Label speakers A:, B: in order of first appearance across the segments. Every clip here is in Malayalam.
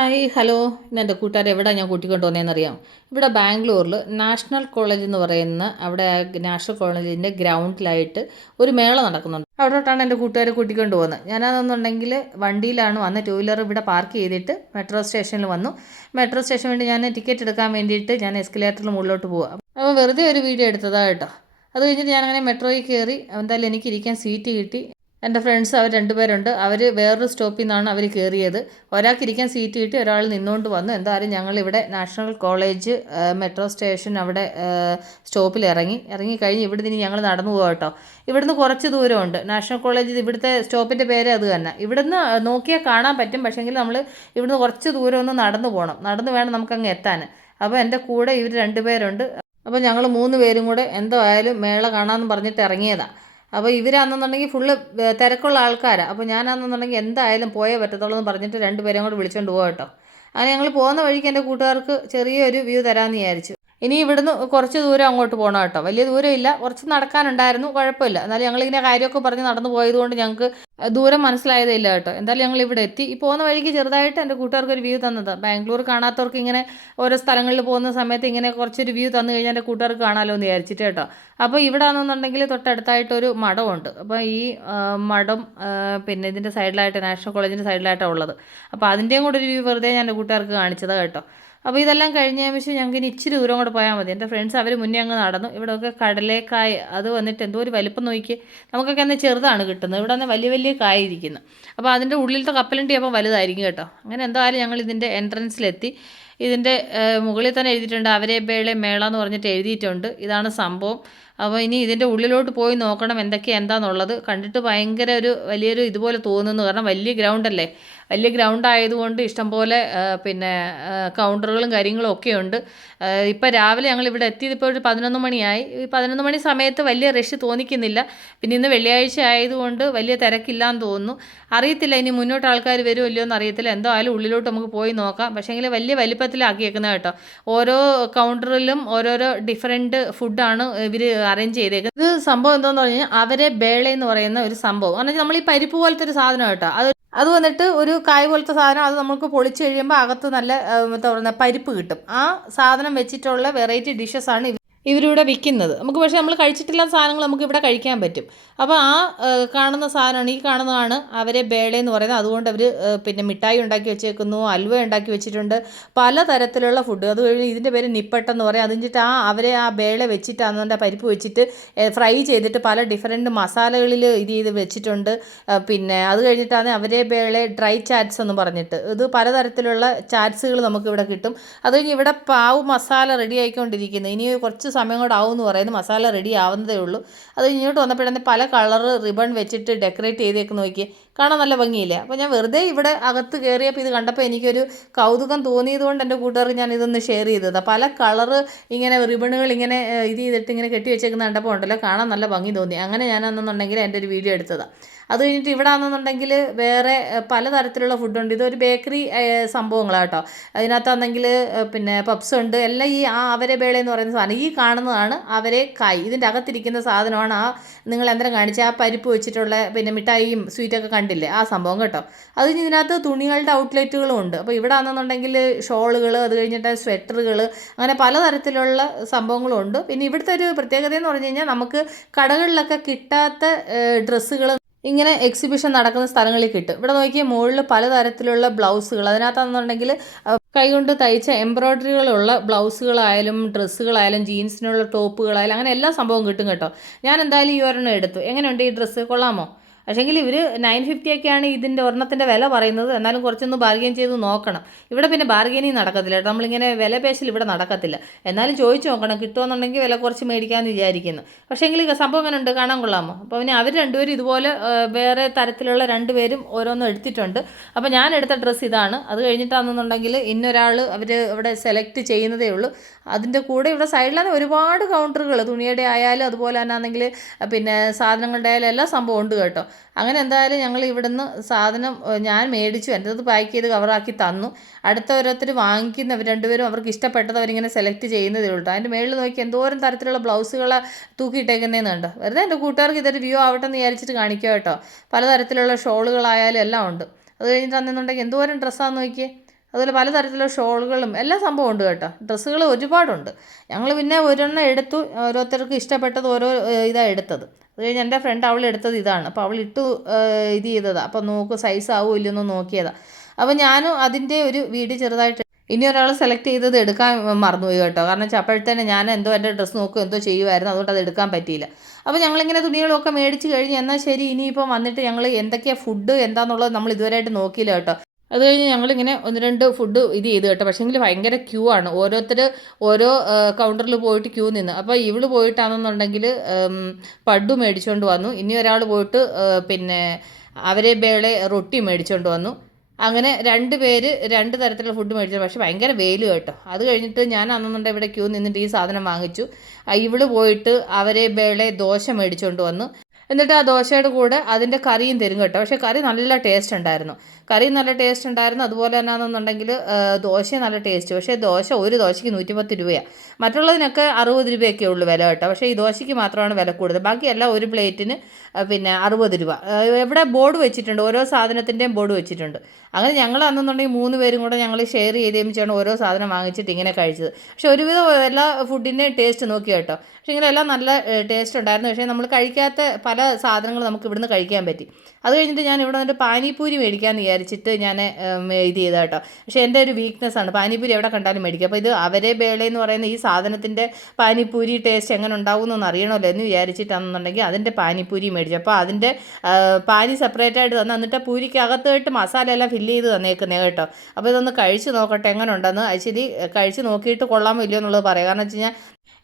A: Hi hello. ഇന്ന് എന്റെ കൂട്ടുകാരെ എവിടെ ഞാൻ കൂട്ടിക്കൊണ്ട് വന്നതെന്നറിയാം ഇവിടെ ബാംഗ്ലൂരിൽ നാഷണൽ കോളേജ് എന്ന് പറയുന്ന അവിടെ നാഷണൽ കോളേജിന്റെ ഗ്രൗണ്ടിലായിട്ട് ഒരു മേള നടക്കുന്നുണ്ട്. അവിടോട്ടാണ് എന്റെ കൂട്ടുകാരെ കൂട്ടിക്കൊണ്ട് പോകുന്നത് ഞാനതെന്നുണ്ടെങ്കിൽ വണ്ടിയിലാണ് വന്ന് ടൂ വീലർ ഇവിടെ പാർക്ക് ചെയ്തിട്ട് മെട്രോ സ്റ്റേഷനിൽ വന്നു. മെട്രോ സ്റ്റേഷന് വേണ്ടി ഞാൻ ടിക്കറ്റ് എടുക്കാൻ വേണ്ടിയിട്ട് ഞാൻ എസ്കലേറ്ററിൽ മുകളിലോട്ട് പോവാം. അപ്പോൾ വെറുതെ ഒരു വീഡിയോ എടുത്തതാണ് കേട്ടോ. അത് കഴിഞ്ഞിട്ട് ഞാനങ്ങനെ മെട്രോയിൽ കയറി എന്തായാലും എനിക്ക് ഇരിക്കാൻ സീറ്റ് കിട്ടി. എന്റെ ഫ്രണ്ട്സ് അവർ രണ്ടുപേരുണ്ട്. അവർ വേറൊരു സ്റ്റോപ്പിൽ നിന്നാണ് അവർ കയറിയത്. ഒരാൾക്ക് ഇരിക്കാൻ സീറ്റ് കിട്ടി ഒരാൾ നിന്നുകൊണ്ട് വന്നു. എന്തായാലും ഞങ്ങൾ ഇവിടെ നാഷണൽ കോളേജ് മെട്രോ സ്റ്റേഷൻ അവിടെ സ്റ്റോപ്പിൽ ഇറങ്ങി. ഇറങ്ങി കഴിഞ്ഞ് ഇവിടെ നിന്ന് ഞങ്ങൾ നടന്നു പോകാം കേട്ടോ. ഇവിടുന്ന് കുറച്ച് ദൂരമുണ്ട്. നാഷണൽ കോളേജ് ഇവിടുത്തെ സ്റ്റോപ്പിന്റെ പേര് അത് തന്നെ. ഇവിടുന്ന് നോക്കിയാൽ കാണാൻ പറ്റും. പക്ഷേങ്കിൽ നമ്മൾ ഇവിടുന്ന് കുറച്ച് ദൂരം ഒന്ന് നടന്നു പോകണം നടന്ന് വേണം നമുക്ക് നമുക്കങ്ങ് എത്താൻ. അപ്പോൾ എന്റെ കൂടെ ഇവർ രണ്ടുപേരുണ്ട്. അപ്പോൾ ഞങ്ങൾ മൂന്ന് പേരും കൂടെ എന്തോ ആയാലും മേള കാണാമെന്ന് പറഞ്ഞിട്ട് ഇറങ്ങിയതാണ് അപ്പോൾ ഇവരാണെന്നുണ്ടെങ്കിൽ ഫുള്ള് തിരക്കുള്ള ആൾക്കാരാണ് അപ്പോൾ ഞാനാണെന്നുണ്ടെങ്കിൽ എന്തായാലും പോയേ പറ്റത്തുള്ളൂ എന്ന് പറഞ്ഞിട്ട് രണ്ടുപേരും കൂടെ വിളിച്ചുകൊണ്ട് പോകാം കേട്ടോ. അങ്ങനെ ഞങ്ങൾ പോകുന്ന വഴിക്ക് എന്റെ കൂട്ടുകാർക്ക് ചെറിയൊരു വ്യൂ തരാമെന്ന് വിചാരിച്ചു. ഇനി ഇവിടുന്ന് കുറച്ച് ദൂരം അങ്ങോട്ട് പോകണം കേട്ടോ. വലിയ ദൂരമില്ല കുറച്ച് നടക്കാനുണ്ടായിരുന്നു. കുഴപ്പമില്ല. എന്നാലും ഞങ്ങളിങ്ങനെ കാര്യമൊക്കെ പറഞ്ഞ് നടന്നു പോയതുകൊണ്ട് ഞങ്ങൾക്ക് ദൂരം മനസ്സിലായതേ ഇല്ല കേട്ടോ. എന്തായാലും ഞങ്ങൾ ഇവിടെ എത്തി. ഈ പോകുന്ന വഴിക്ക് ചെറുതായിട്ട് എന്റെ കൂട്ടുകാർക്ക് ഒരു വ്യൂ തന്നത്. ബാംഗ്ലൂർ കാണാത്തവർക്ക് ഇങ്ങനെ ഓരോ സ്ഥലങ്ങളിൽ പോകുന്ന സമയത്ത് ഇങ്ങനെ കുറച്ചൊരു വ്യൂ തന്നു കഴിഞ്ഞാൽ എന്റെ കൂട്ടുകാർക്ക് കാണാമല്ലോ എന്ന് വിചാരിച്ചിട്ട് കേട്ടോ. അപ്പോൾ ഇവിടെ ആണെന്നുണ്ടെങ്കിൽ തൊട്ടടുത്തായിട്ടൊരു മഠമുണ്ട്. അപ്പോൾ ഈ മഠം പിന്നെ ഇതിന്റെ സൈഡിലായിട്ട് നാഷണൽ കോളേജിന്റെ സൈഡിലായിട്ടാണ് ഉള്ളത്. അപ്പോൾ അതിന്റെയും കൂടെ ഒരു വ്യൂ വെറുതെ ഞാൻ എന്റെ കൂട്ടുകാർക്ക് കാണിച്ചതാണ് കേട്ടോ. അപ്പോൾ ഇതെല്ലാം കഴിഞ്ഞ ശേഷം ഞങ്ങൾക്ക് ഇനി ഇച്ചിരി ദൂരം കൂടെ പോയാൽ മതി. എന്റെ ഫ്രണ്ട്സ് അവർ മുന്നേ അങ്ങ് നടന്നു. ഇവിടെയൊക്കെ കടലേക്കായ അത് വന്നിട്ട് എന്തോ ഒരു വലിപ്പം നോക്കി നമുക്കൊക്കെ എന്നാൽ ചെറുതാണ് കിട്ടുന്നത്. ഇവിടെ നിന്ന് വലിയ വലിയ കായ ഇരിക്കുന്നു അപ്പോൾ അതിന്റെ ഉള്ളിലത്തെ കപ്പലണ്ടി അപ്പോൾ വലുതായിരിക്കും കേട്ടോ. അങ്ങനെ എന്തായാലും ഞങ്ങൾ ഇതിന്റെ എൻട്രൻസിലെത്തി ഇതിന്റെ മുകളിൽ തന്നെ എഴുതിയിട്ടുണ്ട് അവരെ ബേളെ മേള എന്ന് പറഞ്ഞിട്ട് എഴുതിയിട്ടുണ്ട്. ഇതാണ് സംഭവം. അപ്പോൾ ഇനി ഇതിന്റെ ഉള്ളിലോട്ട് പോയി നോക്കണം എന്തൊക്കെ എന്താണെന്നുള്ളത് കണ്ടിട്ട് ഭയങ്കര ഒരു വലിയൊരു ഇതുപോലെ തോന്നുന്നു. കാരണം വലിയ ഗ്രൗണ്ടല്ലേ വലിയ ഗ്രൗണ്ട് ആയതുകൊണ്ട് ഇഷ്ടംപോലെ പിന്നെ കൗണ്ടറുകളും കാര്യങ്ങളും ഒക്കെ ഉണ്ട്. ഇപ്പോൾ രാവിലെ ഞങ്ങൾ ഇവിടെ എത്തിയത് ഇപ്പോൾ ഒരു പതിനൊന്ന് മണിയായി. ഈ പതിനൊന്ന് മണി സമയത്ത് വലിയ റഷ് തോന്നിക്കുന്നില്ല. പിന്നെ ഇന്ന് വെള്ളിയാഴ്ച ആയതുകൊണ്ട് വലിയ തിരക്കില്ലാന്ന് തോന്നുന്നു. അറിയത്തില്ല ഇനി മുന്നോട്ട് ആൾക്കാർ വരുമോ ഇല്ലയോ എന്ന് അറിയത്തില്ല. എന്തോ ആയാലും ഉള്ളിലോട്ട് നമുക്ക് പോയി നോക്കാം. പക്ഷേങ്കിൽ വലിയ വലിപ്പത്തിലാക്കിയേക്കുന്നത് കേട്ടോ. ഓരോ കൗണ്ടറിലും ഓരോരോ ഡിഫറെന്റ് ഫുഡാണ് ഇവർ അറേഞ്ച് ചെയ്തേക്കുന്നത്. ഇത് സംഭവം എന്താന്ന് പറഞ്ഞു കഴിഞ്ഞാൽ അവരെ ബേള എന്ന് പറയുന്ന ഒരു സംഭവം. എന്ന് വെച്ചാൽ നമ്മൾ ഈ പരിപ്പ് പോലത്തെ ഒരു സാധനം കേട്ടോ. അത് അത് വന്നിട്ട് ഒരു കായ് പോലത്തെ സാധനം അത് നമുക്ക് പൊളിച്ച് കഴിയുമ്പോൾ അകത്ത് നല്ല എന്താ പറയുക പരിപ്പ് കിട്ടും. ആ സാധനം വെച്ചിട്ടുള്ള വെറൈറ്റി ഡിഷസ് ആണ് ഇവരിവിടെ വിൽക്കുന്നത്. നമുക്ക് പക്ഷേ നമ്മൾ കഴിച്ചിട്ടില്ലാത്ത സാധനങ്ങൾ നമുക്ക് ഇവിടെ കഴിക്കാൻ പറ്റും. അപ്പോൾ ആ കാണുന്ന സാധനമാണ്. ഈ കാണുന്നതാണ് അവരെ ബേള എന്ന് പറയുന്നത്. അതുകൊണ്ട് അവർ പിന്നെ മിഠായി ഉണ്ടാക്കി വെച്ചേക്കുന്നു അൽവ ഉണ്ടാക്കി വെച്ചിട്ടുണ്ട്. പല തരത്തിലുള്ള ഫുഡ് അത് കഴിഞ്ഞ് ഇതിന്റെ പേര് നിപ്പട്ടെന്ന് പറയും. അതിന്റെ ആ അവരെ ആ ബേള വെച്ചിട്ട് അതിന്റെ പരിപ്പ് വെച്ചിട്ട് ഫ്രൈ ചെയ്തിട്ട് പല ഡിഫറെന്റ് മസാലകളിൽ ഇത് ചെയ്ത് വെച്ചിട്ടുണ്ട്. പിന്നെ അത് കഴിഞ്ഞിട്ടാണ് അവരെ ബേളെ ഡ്രൈ ചാറ്റ്സ് എന്ന് പറഞ്ഞിട്ട്. ഇത് പലതരത്തിലുള്ള ചാറ്റ്സുകൾ നമുക്ക് ഇവിടെ കിട്ടും. അത് കഴിഞ്ഞ് ഇവിടെ പാവ് മസാല റെഡി ആയിക്കൊണ്ടിരിക്കുന്നത് ഇനി കുറച്ച് സമയം കൂടെ ആവും എന്ന് പറയുന്നത് മസാല റെഡി ആവുന്നതേ ഉള്ളൂ. അത് ഇങ്ങോട്ട് വന്നപ്പോഴാണ് പല കളർ റിബൺ വെച്ചിട്ട് ഡെക്കറേറ്റ് ചെയ്തേക്ക് നോക്കി കാണാൻ നല്ല ഭംഗിയില്ല? അപ്പോൾ ഞാൻ വെറുതെ ഇവിടെ അകത്ത് കയറിയപ്പോൾ ഇത് കണ്ടപ്പോൾ എനിക്കൊരു കൗതുകം തോന്നിയത് കൊണ്ട് എന്റെ കൂട്ടുകാർ ഞാൻ ഇതൊന്ന് ഷെയർ ചെയ്തത്. പല കളറ് ഇങ്ങനെ റിബണുകൾ ഇങ്ങനെ ഇത് ചെയ്തിട്ട് ഇങ്ങനെ കെട്ടി വെച്ചേക്കുന്ന കണ്ടപ്പോൾ ഉണ്ടല്ലോ കാണാൻ നല്ല ഭംഗി തോന്നി. അങ്ങനെ ഞാൻ ഞാനെന്നുണ്ടെങ്കിൽ എന്റെ ഒരു വീഡിയോ എടുത്തതാണ് അത് കഴിഞ്ഞിട്ട് ഇവിടെ ആണെന്നുണ്ടെങ്കിൽ വേറെ പലതരത്തിലുള്ള ഫുഡുണ്ട് ഇതൊരു ബേക്കറി സംഭവങ്ങളാണ് കേട്ടോ അതിനകത്താണെങ്കിൽ പിന്നെ പപ്സ് ഉണ്ട്. എല്ലാം ഈ ആ അവരെ ബേള എന്ന് പറയുന്ന സാധനം ഈ കാണുന്നതാണ് അവരെ കായ് ഇതിന്റെ അകത്തിരിക്കുന്ന സാധനമാണ് ആ നിങ്ങൾ എന്തരം കാണിച്ച ആ പരിപ്പ് വെച്ചിട്ടുള്ള പിന്നെ മിഠായിയും സ്വീറ്റൊക്കെ കണ്ടില്ലേ? ആ സംഭവം കേട്ടോ. അത് കഴിഞ്ഞ് ഇതിനകത്ത് തുണികളുടെ ഔട്ട്ലെറ്റുകളും ഉണ്ട്. അപ്പോൾ ഇവിടെ ആണെന്നുണ്ടെങ്കിൽ ഷോളുകൾ അത് കഴിഞ്ഞിട്ട് സ്വെറ്ററുകൾ അങ്ങനെ പലതരത്തിലുള്ള സംഭവങ്ങളും ഉണ്ട്. പിന്നെ ഇവിടുത്തെ ഒരു പ്രത്യേകത എന്ന് പറഞ്ഞു കഴിഞ്ഞാൽ നമുക്ക് കടകളിലൊക്കെ കിട്ടാത്ത ഡ്രസ്സുകൾ ഇങ്ങനെ എക്സിബിഷൻ നടക്കുന്ന സ്ഥലങ്ങളിൽ കിട്ടും. ഇവിടെ നോക്കിയാൽ മുകളിൽ പലതരത്തിലുള്ള ബ്ലൗസുകൾ അതിനകത്താണെന്നുണ്ടെങ്കിൽ കൈകൊണ്ട് തയ്ച്ച എംബ്രോയ്ഡറികളുള്ള ബ്ലൗസുകളായാലും ഡ്രസ്സുകളായാലും ജീൻസിനുള്ള ടോപ്പുകളായാലും അങ്ങനെ എല്ലാ സംഭവവും കിട്ടും കേട്ടോ. ഞാൻ എന്തായാലും ഈ ഒരെണ്ണം എടുത്തു. എങ്ങനെയുണ്ട് ഈ ഡ്രസ്സ്? കൊള്ളാമോ? പക്ഷേങ്കിൽ ഇവർ നയൻ ഫിഫ്റ്റി ഒക്കെയാണ് ഇതിന്റെ ഒരെണ്ണത്തിന്റെ വില പറയുന്നത്. എന്നാലും കുറച്ചൊന്ന് ബാർഗെയിൻ ചെയ്ത് നോക്കണം. ഇവിടെ പിന്നെ ബാർഗെയിനിങ് നടക്കത്തില്ല കേട്ടോ. നമ്മളിങ്ങനെ വില പേശൽ ഇവിടെ നടക്കത്തില്ല. എന്നാലും ചോദിച്ചു നോക്കണം. കിട്ടുമെന്നുണ്ടെങ്കിൽ വില കുറച്ച് മേടിക്കാമെന്ന് വിചാരിക്കുന്നു. പക്ഷേങ്കിൽ സംഭവം അങ്ങനെ ഉണ്ട് കാണാൻ കൊള്ളാമോ? അപ്പോൾ പിന്നെ അവർ രണ്ടുപേരും ഇതുപോലെ വേറെ തരത്തിലുള്ള രണ്ടുപേരും ഓരോന്നും എടുത്തിട്ടുണ്ട്. അപ്പോൾ ഞാൻ എടുത്ത ഡ്രസ്സ് ഇതാണ്. അത് കഴിഞ്ഞിട്ടാണെന്നുണ്ടെങ്കിൽ ഇന്നൊരാൾ അവർ ഇവിടെ സെലക്ട് ചെയ്യുന്നതേ ഉള്ളൂ. അതിന്റെ കൂടെ ഇവിടെ സൈഡിലാണ് ഒരുപാട് കൗണ്ടറുകൾ തുണിയുടെ ആയാലും അതുപോലെ തന്നെ ആണെങ്കിൽ പിന്നെ സാധനങ്ങളുടെ ആയാലും എല്ലാ സംഭവം ഉണ്ട് കേട്ടോ. അങ്ങനെ എന്തായാലും ഞങ്ങൾ ഇവിടുന്ന് സാധനം ഞാൻ മേടിച്ചു. എന്റെ അത് പാക്ക് ചെയ്ത് കവറാക്കി തന്നു. അടുത്ത ഓരോരുത്തർ വാങ്ങിക്കുന്നവർ രണ്ടുപേരും അവർക്ക് ഇഷ്ടപ്പെട്ടത് അവരിങ്ങനെ സെലക്ട് ചെയ്യുന്നതേ ഉള്ളൂ അതിന്റെ മേളിൽ നോക്കി എന്തോരം തരത്തിലുള്ള ബ്ലൗസുകൾ തൂക്കിയിട്ടേക്കുന്നതെന്ന് കണ്ടോ? വെറുതെ എന്റെ കൂട്ടുകാർക്ക് ഇതൊരു വ്യൂ ആവട്ടെ എന്ന് വിചാരിച്ചിട്ട് കാണിക്കുക കേട്ടോ പലതരത്തിലുള്ള ഷോളുകളായാലും എല്ലാം ഉണ്ട്. അത് കഴിഞ്ഞിട്ട് അന്നെന്നുണ്ടെങ്കിൽ എന്തോരം ഡ്രസ്സാന്ന് നോക്കിയേ? അതുപോലെ പലതരത്തിലുള്ള ഷോളുകളും എല്ലാ സംഭവം ഉണ്ട് കേട്ടോ. ഡ്രസ്സുകൾ ഒരുപാടുണ്ട്. ഞങ്ങൾ പിന്നെ ഒരെണ്ണം എടുത്തു. ഓരോരുത്തർക്ക് ഇഷ്ടപ്പെട്ടത് ഓരോ ഇതാണ് എടുത്തത്. അത് കഴിഞ്ഞ് എന്റെ ഫ്രണ്ട് അവൾ എടുത്തത് ഇതാണ്. അപ്പോൾ അവൾ ഇട്ടു ഇത് ചെയ്തതാണ് അപ്പോൾ നോക്ക് സൈസ് ആവുമോ ഇല്ലെന്ന് നോക്കിയതാണ് അപ്പോൾ ഞാനും അതിന്റെ ഒരു വീഡിയോ ചെറുതായിട്ട് ഇനി ഒരാൾ സെലക്ട് ചെയ്തത് എടുക്കാൻ മറന്നുപോയി കേട്ടോ. കാരണം വെച്ചാൽ തന്നെ ഞാൻ എന്തോ എന്റെ ഡ്രസ്സ് നോക്കും എന്തോ ചെയ്യുമായിരുന്നു അതുകൊണ്ട് അത് എടുക്കാൻ പറ്റിയില്ല. അപ്പോൾ ഞങ്ങളിങ്ങനെ തുണികളൊക്കെ മേടിച്ച് കഴിഞ്ഞ് എന്നാൽ ശരി ഇനിയിപ്പോൾ വന്നിട്ട് ഞങ്ങൾ എന്തൊക്കെയാണ് ഫുഡ് എന്താണെന്നുള്ളത് നമ്മൾ ഇതുവരെയായിട്ട് നോക്കിയില്ല കേട്ടോ. അത് കഴിഞ്ഞ് ഞങ്ങളിങ്ങനെ ഒന്ന് രണ്ട് ഫുഡ് ഇത് ചെയ്ത് കേട്ടോ. പക്ഷേങ്കിൽ ഭയങ്കര ക്യൂ ആണ്. ഓരോരുത്തർ ഓരോ കൗണ്ടറിൽ പോയിട്ട് ക്യൂ നിന്ന്. അപ്പോൾ ഇവൾ പോയിട്ടാണെന്നുണ്ടെങ്കിൽ പഡ്ഡു മേടിച്ചുകൊണ്ട് വന്നു. ഇനി ഒരാൾ പോയിട്ട് പിന്നെ അവരെ ബേളെ റൊട്ടി മേടിച്ചുകൊണ്ട് വന്നു. അങ്ങനെ രണ്ട് പേര് രണ്ട് തരത്തിലുള്ള ഫുഡ് മേടിച്ചു. പക്ഷേ ഭയങ്കര വെയിലും കേട്ടോ. അത് കഴിഞ്ഞിട്ട് ഞാൻ അന്നുണ്ടെങ്കിൽ ഇവിടെ ക്യൂ നിന്നിട്ട് ഈ സാധനം വാങ്ങിച്ചു. ഇവൾ പോയിട്ട് അവരെ ബേളെ ദോശ മേടിച്ചുകൊണ്ട് വന്നു. എന്നിട്ട് ആ ദോശയുടെ കൂടെ അതിന്റെ കറിയും തരും കേട്ടോ. പക്ഷേ കറി നല്ല ടേസ്റ്റ് ഉണ്ടായിരുന്നു. കറി നല്ല ടേസ്റ്റ് ഉണ്ടായിരുന്നു. അതുപോലെ തന്നെ ആണെന്നുണ്ടെങ്കിൽ ദോശ നല്ല ടേസ്റ്റ് പക്ഷേ ദോശ ഒരു ദോശയ്ക്ക് നൂറ്റിപ്പത്ത് രൂപയാണ് മറ്റുള്ളതിനൊക്കെ അറുപത് രൂപയൊക്കെ ഉള്ളൂ വില കേട്ടോ. പക്ഷേ ഈ ദോശയ്ക്ക് മാത്രമാണ് വില കൂടുതൽ. ബാക്കിയെല്ലാം ഒരു പ്ലേറ്റിന് പിന്നെ അറുപത് രൂപ. എവിടെ ബോർഡ് വെച്ചിട്ടുണ്ട്? ഓരോ സാധനത്തിന്റെയും ബോർഡ് വെച്ചിട്ടുണ്ട്. അങ്ങനെ ഞങ്ങൾ അന്നെന്നുണ്ടെങ്കിൽ മൂന്ന് പേരും കൂടെ ഞങ്ങൾ ഷെയർ ചെയ്ത് വെച്ചാണ് ഓരോ സാധനം വാങ്ങിച്ചിട്ട് ഇങ്ങനെ കഴിച്ചത്. പക്ഷേ ഒരുവിധം എല്ലാ ഫുഡിന്റെയും ടേസ്റ്റ് നോക്കി കേട്ടോ. പക്ഷേ ഇങ്ങനെ എല്ലാം നല്ല ടേസ്റ്റ് ഉണ്ടായിരുന്നു. പക്ഷേ നമ്മൾ കഴിക്കാത്ത പല സാധനങ്ങൾ നമുക്ക് ഇവിടുന്ന് കഴിക്കാൻ പറ്റി. അത് കഴിഞ്ഞിട്ട് ഞാൻ ഇവിടെ വന്നിട്ട് പാനിപ്പൂരി മേടിക്കാമെന്ന് വിചാരിച്ചിട്ട് ഞാൻ ഇത് ചെയ്ത കേട്ടോ പക്ഷേ എന്റെ ഒരു വീക്ക്നെസ് ആണ്. പാനിപ്പൂരി എവിടെ കണ്ടാലും മേടിക്കുക അപ്പോൾ ഇത് അവരെ ബേള എന്ന് പറയുന്ന ഈ സാധനത്തിന്റെ പാനിപ്പൂരി ടേസ്റ്റ് എങ്ങനെ ഉണ്ടാവും എന്ന് അറിയണമല്ലോ എന്ന് വിചാരിച്ചിട്ടാണെന്നുണ്ടെങ്കിൽ അതിന്റെ പാനിപ്പൂരി മേടിച്ചു. അപ്പോൾ അതിന്റെ പാനി സെപ്പറേറ്റ് ആയിട്ട് തന്നു എന്നിട്ട് പൂരിക്കകത്തായിട്ട് മസാല എല്ലാം ഫില്ല് ചെയ്ത് തന്നേക്കുന്നത് കേട്ടോ. അപ്പോൾ ഇതൊന്ന് കഴിച്ച് നോക്കട്ടെ എങ്ങനെ ഉണ്ടെന്ന്. ആക്ച്വലി കഴിച്ച് നോക്കിയിട്ട് കൊള്ളാമോ ഇല്ലയോ എന്നുള്ളത് പറയാം. കാരണം വെച്ച് കഴിഞ്ഞാൽ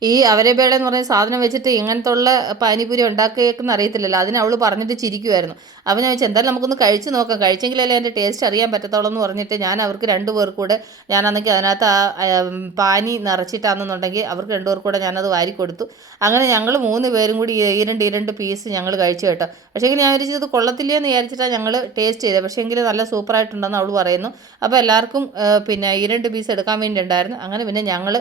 A: ഈ അവരബേള എന്ന് പറഞ്ഞ സാധനം വെച്ചിട്ട് ഇങ്ങനത്തെ ഉള്ള പാനിപൂരി ഉണ്ടാക്കിയേക്കെന്ന് അറിയത്തില്ലല്ലോ. അതിന് അവൾ പറഞ്ഞിട്ട് ചിരിക്കുമായിരുന്നു അപ്പോൾ ഞാൻ വെച്ചാൽ എന്തായാലും നമുക്കൊന്ന് കഴിച്ച് നോക്കാം. കഴിച്ചെങ്കിലല്ലേ അതിന്റെ ടേസ്റ്റ് അറിയാൻ പറ്റത്തുള്ളൂ എന്ന് പറഞ്ഞിട്ട് ഞാൻ അവർക്ക് രണ്ട് പേർ കൂടെ ഞാനാണെങ്കിൽ അതിനകത്ത് ആ പാനി നിറച്ചിട്ടാണെന്നുണ്ടെങ്കിൽ അവർക്ക് രണ്ടു പേർ കൂടെ ഞാനത് വാരി കൊടുത്തു. അങ്ങനെ ഞങ്ങൾ മൂന്ന് പേരും കൂടി ഈ രണ്ട് ഈ രണ്ട് പീസ് ഞങ്ങൾ കഴിച്ചു കേട്ടോ. പക്ഷേ ഞാൻ വിചാരിച്ചത് കൊള്ളത്തില്ല എന്ന് വിചാരിച്ചിട്ടാണ് ഞങ്ങൾ ടേസ്റ്റ് ചെയ്തത്. പക്ഷേ എങ്കിൽ നല്ല സൂപ്പറായിട്ടുണ്ടെന്ന് അവൾ പറയുന്നു. അപ്പോൾ എല്ലാവർക്കും പിന്നെ ഈ രണ്ട് പീസ് എടുക്കാൻ വേണ്ടി ഉണ്ടായിരുന്നു അങ്ങനെ പിന്നെ ഞങ്ങൾ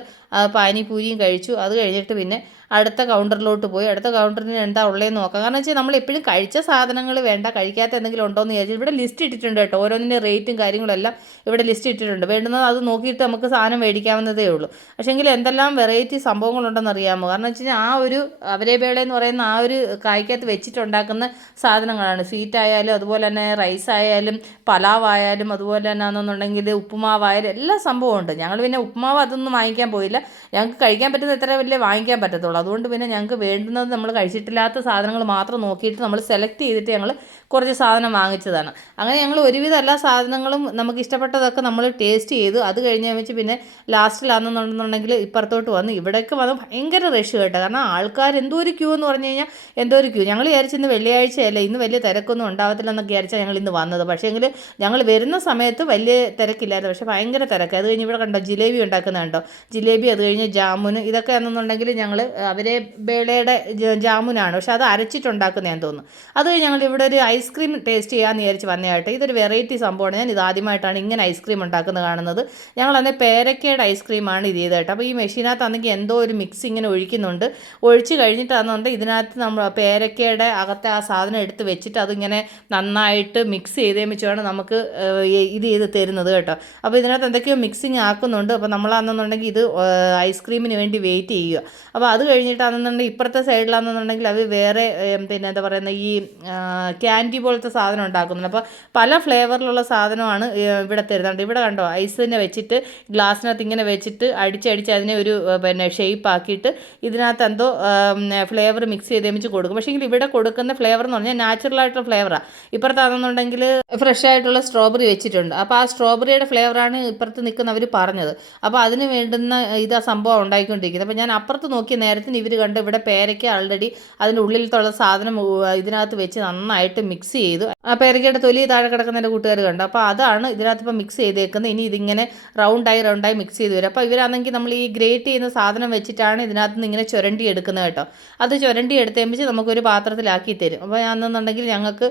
A: പാനിപൂരിയും കഴിച്ചു. അത് കഴിഞ്ഞിട്ട് പിന്നെ അടുത്ത കൗണ്ടറിലോട്ട് പോയി. അടുത്ത കൗണ്ടറിന് എന്താ ഉള്ളതെന്ന് നോക്കാം. കാരണം വെച്ചാൽ നമ്മൾ എപ്പോഴും കഴിച്ച സാധനങ്ങൾ വേണ്ട കഴിക്കാത്ത എന്തെങ്കിലും ഉണ്ടോ എന്ന് വിചാരിച്ചു ഇവിടെ ലിസ്റ്റ് ഇട്ടിട്ടുണ്ട് കേട്ടോ. ഓരോന്നിന്റെ റേറ്റും കാര്യങ്ങളും എല്ലാം ഇവിടെ ലിസ്റ്റ് ഇട്ടിട്ടുണ്ട്. വേണ്ടുന്നത് അത് നോക്കിയിട്ട് നമുക്ക് സാധനം മേടിക്കാവുന്നതേ ഉള്ളൂ. പക്ഷേങ്കിൽ എന്തെല്ലാം വെറൈറ്റി സംഭവങ്ങളുണ്ടെന്ന് അറിയാമോ? കാരണം വെച്ച് കഴിഞ്ഞാൽ ആ ഒരു അവരേബേള എന്ന് പറയുന്ന ആ ഒരു കായ്ക്കകത്ത് വെച്ചിട്ടുണ്ടാക്കുന്ന സാധനങ്ങളാണ്. സ്വീറ്റ് ആയാലും അതുപോലെ തന്നെ റൈസ് ആയാലും പലാവ് ആയാലും അതുപോലെ തന്നെ ആണെന്നുണ്ടെങ്കിൽ ഉപ്പുമാവായാലും എല്ലാ സംഭവവും ഉണ്ട്. ഞങ്ങൾ പിന്നെ ഉപ്പുമാവ് അതൊന്നും വാങ്ങിക്കാൻ പോയില്ല. ഞങ്ങൾക്ക് കഴിക്കാൻ പറ്റുന്ന എത്ര വലിയ വാങ്ങിക്കാൻ പറ്റത്തുള്ളൂ. അതുകൊണ്ട് പിന്നെ ഞങ്ങൾക്ക് വേണ്ടുന്നത് നമ്മൾ കഴിച്ചിട്ടില്ലാത്ത സാധനങ്ങൾ മാത്രം നോക്കിയിട്ട് നമ്മൾ സെലക്ട് ചെയ്തിട്ട് ഞങ്ങൾ കുറച്ച് സാധനം വാങ്ങിച്ചതാണ്. അങ്ങനെ ഞങ്ങൾ ഒരുവിധം എല്ലാ സാധനങ്ങളും നമുക്ക് ഇഷ്ടപ്പെട്ടതൊക്കെ നമ്മൾ ടേസ്റ്റ് ചെയ്തു. അത് കഴിഞ്ഞ് വെച്ച് പിന്നെ ലാസ്റ്റിലാണെന്നുണ്ടെന്നുണ്ടെങ്കിൽ ഇപ്പുറത്തോട്ട് വന്ന് ഇവിടേക്ക് വന്ന് ഭയങ്കര റഷ് കേട്ടോ. കാരണം ആൾക്കാർ എന്തോ ഒരു ക്യൂ എന്ന് പറഞ്ഞു കഴിഞ്ഞാൽ എന്തോ ഒരു ക്യൂ ഞങ്ങൾ വിചാരിച്ചു ഇന്ന് വെള്ളിയാഴ്ചയല്ല ഇന്ന് വലിയ തിരക്കൊന്നും ഉണ്ടാവത്തില്ല എന്നൊക്കെ വിചാരിച്ചാൽ ഞങ്ങൾ ഇന്ന് വന്നത്. പക്ഷേ എങ്കിൽ ഞങ്ങൾ വരുന്ന സമയത്ത് വലിയ തിരക്കില്ലായിരുന്നു. പക്ഷേ ഭയങ്കര തിരക്ക്. അത് കഴിഞ്ഞ് ഇവിടെ കണ്ടോ ജിലേബി ഉണ്ടാക്കുന്ന കണ്ടോ? ജിലേബി അത് കഴിഞ്ഞ് ജാമുന് ഇതൊക്കെ ആണെന്നുണ്ടെങ്കിൽ ഞങ്ങൾ അവരെ ബേളയുടെ ജാമുനാണ്. പക്ഷെ അത് അരച്ചിട്ടുണ്ടാക്കുന്നതാന്ന് തോന്നുന്നു. അത് ഞങ്ങൾ ഇവിടെ ഒരു ഐസ്ക്രീം ടേസ്റ്റ് ചെയ്യാമെന്ന് വിചാരിച്ച് വന്നതായിട്ട് ഇതൊരു വെറൈറ്റി സംഭവമാണ്. ഞാൻ ഇത് ആദ്യമായിട്ടാണ് ഇങ്ങനെ ഐസ്ക്രീം ഉണ്ടാക്കുന്നത് കാണുന്നത്. ഞങ്ങൾ അന്ന് പേരക്കയുടെ ഐസ്ക്രീമാണ് ഇത് ചെയ്തായിട്ട് അപ്പോൾ ഈ മെഷീനകത്താണെങ്കിൽ എന്തോ ഒരു മിക്സ് ഇങ്ങനെ ഒഴിക്കുന്നുണ്ട്. ഒഴിച്ച് കഴിഞ്ഞിട്ടാണെന്നുണ്ടെങ്കിൽ ഇതിനകത്ത് നമ്മൾ പേരക്കയുടെ അകത്തെ ആ സാധനം എടുത്ത് വെച്ചിട്ട് അതിങ്ങനെ നന്നായിട്ട് മിക്സ് ചെയ്തേ വെച്ചാണ് നമുക്ക് ഇത് ചെയ്ത് തരുന്നത് കേട്ടോ. അപ്പോൾ ഇതിനകത്ത് എന്തൊക്കെയോ മിക്സിങ് ആക്കുന്നുണ്ട്. അപ്പോൾ നമ്മളാണെന്നുണ്ടെങ്കിൽ ഇത് ഐസ്ക്രീമിന് വേണ്ടി വെയിറ്റ് ചെയ്യുക. അപ്പോൾ അത് കഴിഞ്ഞിട്ടാണെന്നുണ്ടെങ്കിൽ ഇപ്പുറത്തെ സൈഡിലാണെന്നുണ്ടെങ്കിൽ അവർ വേറെ പിന്നെ എന്താ പറയുന്ന ഈ ക്യാൻഡി പോലത്തെ സാധനം ഉണ്ടാക്കുന്നുണ്ട്. അപ്പോൾ പല ഫ്ലേവറിലുള്ള സാധനമാണ് ഇവിടെ തരുന്നുണ്ട് ഇവിടെ കണ്ടോ ഐസിനെ വെച്ചിട്ട് ഗ്ലാസ്സിനകത്ത് ഇങ്ങനെ വെച്ചിട്ട് അടിച്ചടിച്ച് അതിനെ ഒരു പിന്നെ ഷേപ്പ് ആക്കിയിട്ട് ഇതിനകത്ത് എന്തോ ഫ്ലേവർ മിക്സ് ചെയ്ത് വെച്ച് കൊടുക്കും. പക്ഷേ ഇവിടെ കൊടുക്കുന്ന ഫ്ലേവർ എന്ന് പറഞ്ഞാൽ നാച്ചുറൽ ആയിട്ടുള്ള ഫ്ലേവറാണ് ഇപ്പുറത്താണെന്നുണ്ടെങ്കിൽ ഫ്രഷ് ആയിട്ടുള്ള സ്ട്രോബെറി വെച്ചിട്ടുണ്ട്. അപ്പോൾ ആ സ്ട്രോബെറിയുടെ ഫ്ലേവറാണ് ഇപ്പുറത്ത് നിൽക്കുന്നവർ പറഞ്ഞത്. അപ്പോൾ അതിന് വേണ്ടുന്ന ഇതാ സംഭവം ഉണ്ടായിക്കൊണ്ടിരിക്കുന്നത്. അപ്പോൾ ഞാൻ അപ്പുറത്ത് നോക്കിയ നേരത്തിന് ഇവർ കണ്ട് ഇവിടെ പേരയ്ക്ക ആൾറെഡി അതിന്റെ ഉള്ളിലത്തുള്ള സാധനം ഇതിനകത്ത് വെച്ച് നന്നായിട്ട് മിക്സ് ചെയ്തു. ആ പേരയ്ക്കയുടെ തൊലി താഴെ കിടക്കുന്ന കിടക്കുന്നതിന്റെ കൂട്ടുകാർ കണ്ടു. അപ്പോൾ അതാണ് ഇതിനകത്ത് ഇപ്പോൾ മിക്സ് ചെയ്തേക്കുന്നത് ഇനി ഇതിങ്ങനെ റൗണ്ടായി റൗണ്ടായി മിക്സ് ചെയ്ത് വരും. അപ്പോൾ ഇവരാണെങ്കിൽ നമ്മൾ ഈ ഗ്രേറ്റ് ചെയ്യുന്ന സാധനം വെച്ചിട്ടാണ് ഇതിനകത്ത് നിന്ന് ഇങ്ങനെ ചുരണ്ടി എടുക്കുന്നത് കേട്ടോ. അത് ചുരണ്ടി എടുത്തേമ്പിച്ച് നമുക്കൊരു പാത്രത്തിലാക്കി തരും. അപ്പോൾ അന്നെന്നുണ്ടെങ്കിൽ ഞങ്ങൾക്ക്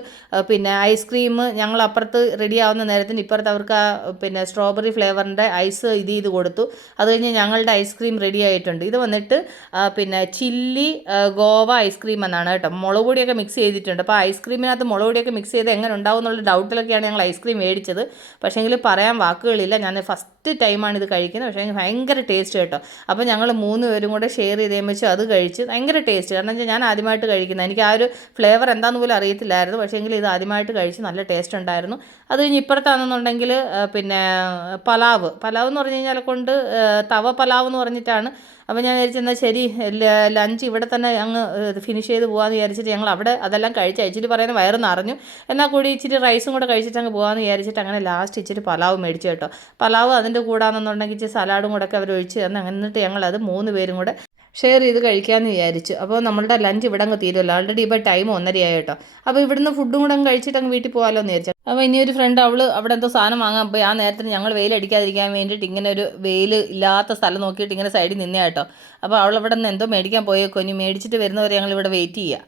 A: പിന്നെ ഐസ്ക്രീം ഞങ്ങൾ അപ്പുറത്ത് റെഡി ആവുന്ന നേരത്തിന് ഇപ്പുറത്ത് അവർക്ക് പിന്നെ സ്ട്രോബെറി ഫ്ലേവറിന്റെ ഐസ് ഇത് ചെയ്ത് കൊടുത്തു. അത് കഴിഞ്ഞ് ഞങ്ങളുടെ ഐസ്ക്രീം റെഡി ആയിട്ടുണ്ട്. ഇത് വന്നിട്ട് പിന്നെ ചില്ലി ഗോവ ഐസ്ക്രീം എന്നാണ് കേട്ടോ. മുളക് പൊടിയൊക്കെ മിക്സ് ചെയ്തിട്ടുണ്ട്. അപ്പോൾ ഐസ്ക്രീമിനകത്ത് മുളക് പൊടിയൊക്കെ മിക്സ് ചെയ്ത് എങ്ങനെ ഉണ്ടാവും എന്നുള്ള ഡൗട്ടിലൊക്കെയാണ് ഞങ്ങൾ ഐസ്ക്രീം മേടിച്ചത്. പക്ഷേങ്കിൽ പറയാൻ വാക്കുകളില്ല. ഞാൻ ഫസ്റ്റ് ടൈമാണ് ഇത് കഴിക്കുന്നത്. പക്ഷേ ഭയങ്കര ടേസ്റ്റ് കേട്ടോ. അപ്പോൾ ഞങ്ങൾ മൂന്ന് പേരും കൂടെ ഷെയർ ചെയ്തേ വെച്ച് അത് കഴിച്ച് ഭയങ്കര ടേസ്റ്റ് കാരണം വെച്ചാൽ ഞാൻ ആദ്യമായിട്ട് കഴിക്കുന്നത്. എനിക്ക് ആ ഒരു ഫ്ലേവർ എന്താണെന്ന് പോലും അറിയത്തില്ലായിരുന്നു. പക്ഷേങ്കിൽ ഇത് ആദ്യമായിട്ട് കഴിച്ച് നല്ല ടേസ്റ്റ് ഉണ്ടായിരുന്നു. അത് കഴിഞ്ഞ് ഇപ്പുറത്താണെന്നുണ്ടെങ്കിൽ പിന്നെ പലാവ്. പലാവ് എന്ന് പറഞ്ഞു കഴിഞ്ഞാൽ കൊണ്ട് തവ പലാവ് എന്ന് പറഞ്ഞിട്ടാണ് അപ്പോൾ ഞാൻ വിചാരിച്ചു എന്നാൽ ശരി ലഞ്ച് ഇവിടെ തന്നെ അങ്ങ് ഫിനിഷ് ചെയ്ത് പോകാമെന്ന് വിചാരിച്ചിട്ട് ഞങ്ങൾ അവിടെ അതെല്ലാം കഴിച്ച് ഇച്ചിരി പറയുന്ന വയറ് നിറഞ്ഞു. എന്നാൽ കൂടി ഇച്ചിരി റൈസും കൂടെ കഴിച്ചിട്ട് അങ്ങ് പോകാമെന്ന് വിചാരിച്ചിട്ട് അങ്ങനെ ലാസ്റ്റ് ഇച്ചിരി പലാവ് മേടിച്ചു കേട്ടോ. പലാവ് അതിന്റെ കൂടാണെന്നുണ്ടെങ്കിൽ ഇച്ചിരി സലാഡും കൂടെ ഒക്കെ അവർ ഒഴിച്ച് തന്ന് എന്നിട്ട് ഞങ്ങളത് മൂന്ന് പേരും കൂടെ ഷെയർ ചെയ്ത് കഴിക്കാമെന്ന് വിചാരിച്ചു. അപ്പോൾ നമ്മളുടെ ലഞ്ച് ഇവിടെ അങ്ങ് തീരുമല്ലോ ആൾറെഡി ഇപ്പോൾ ടൈം ഒന്നരയായി കേട്ടോ. അപ്പോൾ ഇവിടുന്ന് ഫുഡും കൂടെ അങ്ങ് കഴിച്ചിട്ട് അങ്ങ് വീട്ടിൽ പോകാമല്ലോ എന്ന് വിചാരിച്ചു. അപ്പോൾ ഇനിയൊരു ഫ്രണ്ട് അവൾ അവിടെ എന്തോ സാധനം വാങ്ങാൻ പോയി. ആ നേരത്തിന് ഞങ്ങൾ വെയിലടിക്കാതിരിക്കാൻ വേണ്ടിയിട്ട് ഇങ്ങനെ ഒരു വെയിൽ ഇല്ലാത്ത സ്ഥലം നോക്കിയിട്ട് ഇങ്ങനെ സൈഡിൽ നിന്നേ കേട്ടോ. അപ്പോൾ അവൾ അവിടെ നിന്ന് എന്തോ മേടിക്കാൻ പോയേക്കോ. ഇനി മേടിച്ചിട്ട് വരുന്നവരെ ഞങ്ങൾ ഇവിടെ വെയിറ്റ് ചെയ്യുക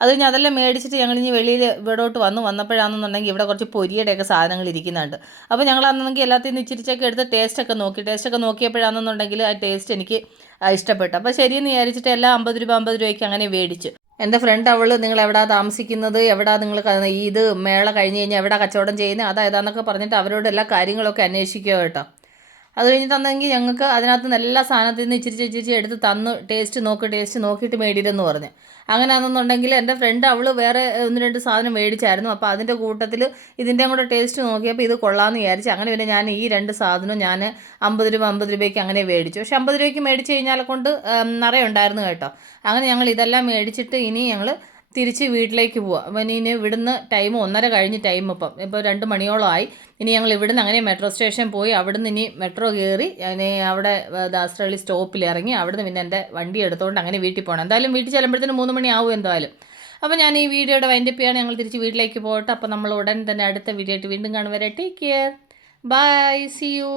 A: അത് കഴിഞ്ഞ് അതെല്ലാം മേടിച്ചിട്ട് ഞങ്ങൾ ഇനി വെളിയിൽ ഇവിടോട്ട് വന്ന്. വന്നപ്പോഴാണെന്നുണ്ടെങ്കിൽ ഇവിടെ കുറച്ച് പൊരിയുടെയൊക്കെ സാധനങ്ങൾ ഇരിക്കുന്നുണ്ട്. അപ്പോൾ ഞങ്ങൾ അന്നെങ്കിൽ എല്ലാത്തിൽ നിന്ന് ഇച്ചിരിച്ചൊക്കെ എടുത്ത് ടേസ്റ്റൊക്കെ നോക്കി. ടേസ്റ്റൊക്കെ നോക്കിയപ്പോഴാണെന്നുണ്ടെങ്കിൽ ആ ടേസ്റ്റ് എനിക്ക് ഇഷ്ടപ്പെട്ടു. അപ്പോൾ ശരിയെന്ന് വിചാരിച്ചിട്ട് എല്ലാം അമ്പത് രൂപ അമ്പത് രൂപയ്ക്ക് അങ്ങനെ മേടിച്ചു. എന്റെ ഫ്രണ്ട് അവൾ നിങ്ങൾ എവിടാ താമസിക്കുന്നത്? എവിടാ നിങ്ങൾ ഇത് മേള കഴിഞ്ഞ് കഴിഞ്ഞാൽ എവിടാ കച്ചവടം ചെയ്യുന്നത് അതാ ഇതാന്നൊക്കെ പറഞ്ഞിട്ട് അവരോട് എല്ലാ കാര്യങ്ങളൊക്കെ അന്വേഷിക്കുക കേട്ടോ. അത് കഴിഞ്ഞ് തന്നെങ്കിൽ ഞങ്ങൾക്ക് അതിനകത്ത് നിന്ന് എല്ലാ സാധനത്തിൽ നിന്ന് ഇച്ചിരി ഇച്ചിരി എടുത്ത് തന്ന് ടേസ്റ്റ് നോക്ക് ടേസ്റ്റ് നോക്കിയിട്ട് മേടിയിട്ടെന്ന് പറഞ്ഞ്. അങ്ങനെ ആണെന്നുണ്ടെങ്കിൽ എന്റെ ഫ്രണ്ട് അവൾ വേറെ ഒന്ന് രണ്ട് സാധനം മേടിച്ചായിരുന്നു. അപ്പോൾ അതിന്റെ കൂട്ടത്തിൽ ഇതിന്റെ കൂടെ ടേസ്റ്റ് നോക്കിയപ്പോൾ ഇത് കൊള്ളാമെന്ന് വിചാരിച്ചു അങ്ങനെ പിന്നെ ഞാൻ ഈ രണ്ട് സാധനം ഞാൻ അമ്പത് രൂപ അമ്പത് രൂപയ്ക്ക് അങ്ങനെ മേടിച്ചു. പക്ഷെ അമ്പത് രൂപയ്ക്ക് മേടിച്ച് കഴിഞ്ഞാൽ കൊണ്ട് നിറയുണ്ടായിരുന്നു കേട്ടോ. അങ്ങനെ ഞങ്ങൾ ഇതെല്ലാം മേടിച്ചിട്ട് ഇനി ഞങ്ങൾ തിരിച്ച് വീട്ടിലേക്ക് പോവാം. അപ്പം ഇനി ഇവിടുന്ന് ടൈം ഒന്നര കഴിഞ്ഞ് ടൈം ഇപ്പം. ഇപ്പോൾ രണ്ട് മണിയോളമായി. ഇനി ഞങ്ങൾ ഇവിടുന്ന് അങ്ങനെ മെട്രോ സ്റ്റേഷൻ പോയി അവിടുന്ന് ഇനി മെട്രോ കയറി ഞാൻ അവിടെ ഏ, സ്റ്റോപ്പിൽ ഇറങ്ങി അവിടുന്ന് പിന്നെ എന്റെ വണ്ടി എടുത്തുകൊണ്ട് അങ്ങനെ വീട്ടിൽ പോകണം എന്തായാലും വീട്ടിൽ ചെല്ലുമ്പോഴത്തേന് മൂന്ന് മണിയാവും എന്തായാലും. അപ്പോൾ ഞാൻ ഈ വീഡിയോയുടെ വൈൻഡപ്പ് ചെയ്യാണ്. ഞങ്ങൾ തിരിച്ച് വീട്ടിലേക്ക് പോകട്ടെ. അപ്പോൾ നമ്മൾ ഉടൻ തന്നെ അടുത്ത വീഡിയോ ആയിട്ട് വീണ്ടും കാണുവരെ take care bye see you